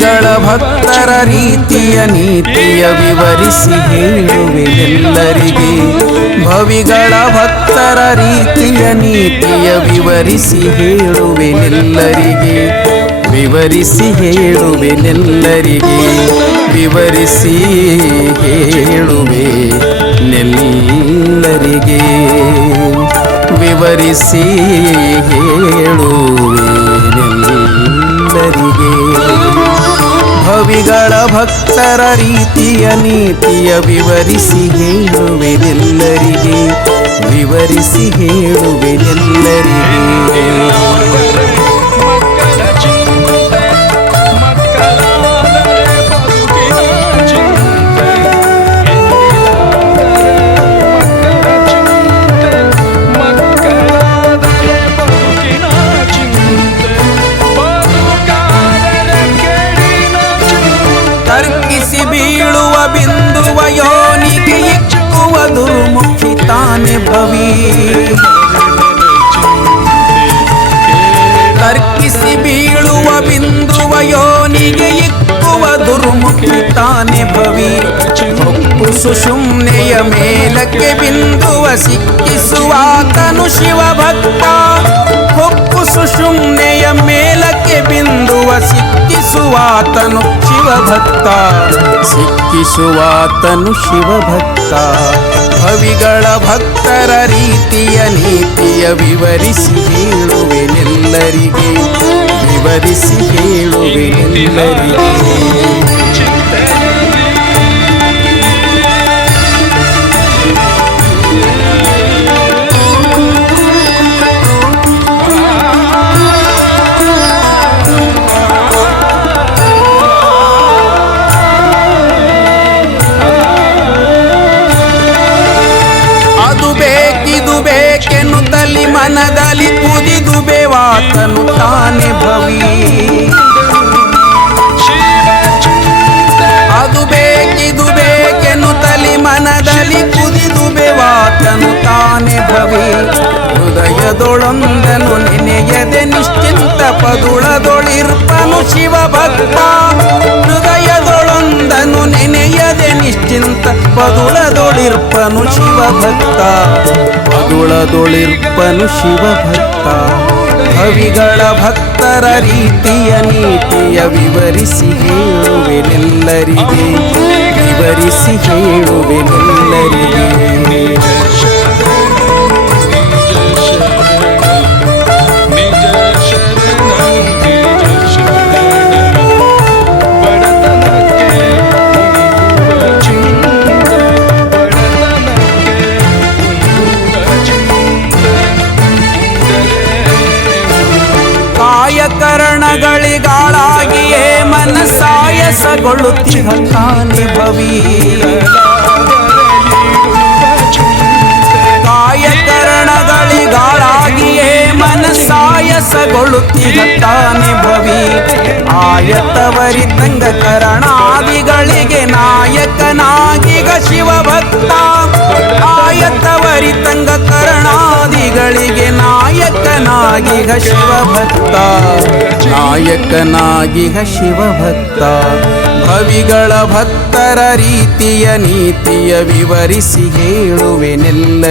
ಭವಿಗಳ ಭಕ್ತರ ರೀತಿಯ ನೀತಿಯ ವಿವರಿಸಿ ಹೇಳುವೆನೆಲ್ಲರಿಗೆ. ಭವಿಗಳ ಭಕ್ತರ ರೀತಿಯ ನೀತಿಯ ವಿವರಿಸಿ ಹೇಳುವೆನೆಲ್ಲರಿಗೆ. ವಿವರಿಸಿ ಹೇಳುವೆನೆಲ್ಲರಿಗೆ. ವಿವರಿಸಿ ಹೇಳುವೆ ನೆಲ್ಲರಿಗೆ. ವಿವರಿಸಿ ಹೇಳುವೆ ನೆಲ್ಲರಿಗೆ. ಭವಿಗಳ ಭಕ್ತರ ರೀತಿಯ ನೀತಿಯ ವಿವರಿಸಿ ಹೇಳುವೆನೆಲ್ಲರಿಗೆ. ವಿವರಿಸಿ ಹೇಳುವೆನೆಲ್ಲರಿಗೆ. ತರ್ಕಿಸಿ ಬೀಳುವ ಬಿಂದುವ ಯೋನಿಗೆ ಇಕ್ಕುವ ದುರ್ಮುಖಿ ತಾನೆ ಭವಿ. ತರ್ಕಿಸಿ ಬೀಳುವ ಬಿಂದುವ ಯೋನಿಗೆ ಇಕ್ಕುವ ದುರ್ಮುಖಿ ತಾನೆ ಭವಿ. ಹೊಕ್ಕು ಸುಷುಮ್ನೆಯ ಮೇಲಕ್ಕೆ ಬಿಂದುವ ಸಿಕ್ಕಿಸುವಾತನು ಶಿವಭಕ್ತ. ಹೊಕ್ಕು ಸುಷುಮ್ನೆಯ ಮೇಲಕ್ಕೆ ಬಿಂದುವ ಸಿಕ್ಕಿಸುವಾತನು ಶಿವಭಕ್ತ. ಸಿಕ್ಕಿಸುವಾತನು ಶಿವಭಕ್ತ. ಭವಿಗಳ ಭಕ್ತರ ರೀತಿಯ ನೀತಿಯ ವಿವರಿಸಿ ಹೇಳುವೆನೆಲ್ಲರಿಗೆ. ವಿವರಿಸಿ ಹೇಳುವೆನೆಲ್ಲರಿಗೆ. ಬೇಕೆನ್ನುತ್ತಲಿ ಮನದಲ್ಲಿ ಕುದಿದು ಬೇವಾತನು ತಾನೆ ಭವಿ. ಅದು ಬೇಕಿದು ಬೇಕೆನ್ನುತ್ತಲಿ ಮನದಲ್ಲಿ ಕುದಿದು ಬೇವಾತನು ತಾನೆ ಭವಿ. ಹೃದಯದೊಳೊಂದನು ನೆನೆಯದೆ ನಿಶ್ಚಿಂತ ಪದುಳದೊಳಿರ್ಪನು ಶಿವಭಕ್ತ. ಹೃದಯದೊಳೊಂದನು ನೆನೆಯದೆ ನಿಶ್ಚಿಂತ ಪದುಳದೊಳಿರ್ಪನು ಶಿವಭಕ್ತ. ಪದುಳದೊಳಿರ್ಪನು ಶಿವಭಕ್ತ. ಭವಿಗಳ ಭಕ್ತರ ರೀತಿಯ ನೀತಿಯ ವಿವರಿಸಿ ಹೇಳುವೆನೆಲ್ಲರಿಗೆ. ವಿವರಿಸಿ ಹೇಳುವೆನೆಲ್ಲರಿಗೆ. ಕಾಯಕರಣಗಳಿಗಾಳಾಗಿಯೇ ಮನಸಾಯಸಗೊಳ್ಳುತ್ತಿಹ ತಾನೆ ಭವಿ. ಕಾಯಕರಣಗಳಿಗಾಳಾಗಿಯೇ ಮನಸಾಯಸಗೊಳ್ಳುತ್ತಿಹ ತಾನೆ ಭವಿ. ಆಯತವರಿತಂಗ ಕರಣಾದಿಗಳಿಗೆ ನಾಯಕನಾಗಿಗ ಶಿವಭಕ್ತ. ಆಯತವರಿತಂಗ ಕರಣಾದಿಗಳಿಗೆ ನಾಯಕನಾಗಿಗ ಶಿವಭಕ್ತ. ನಾಯಕನಾಗಿಗ ಶಿವಭಕ್ತ. ಭವಿಗಳ ಭಕ್ತರ ರೀತಿಯ ನೀತಿಯ ವಿವರಿಸಿ ಹೇಳುವೆನೆಲ್ಲ.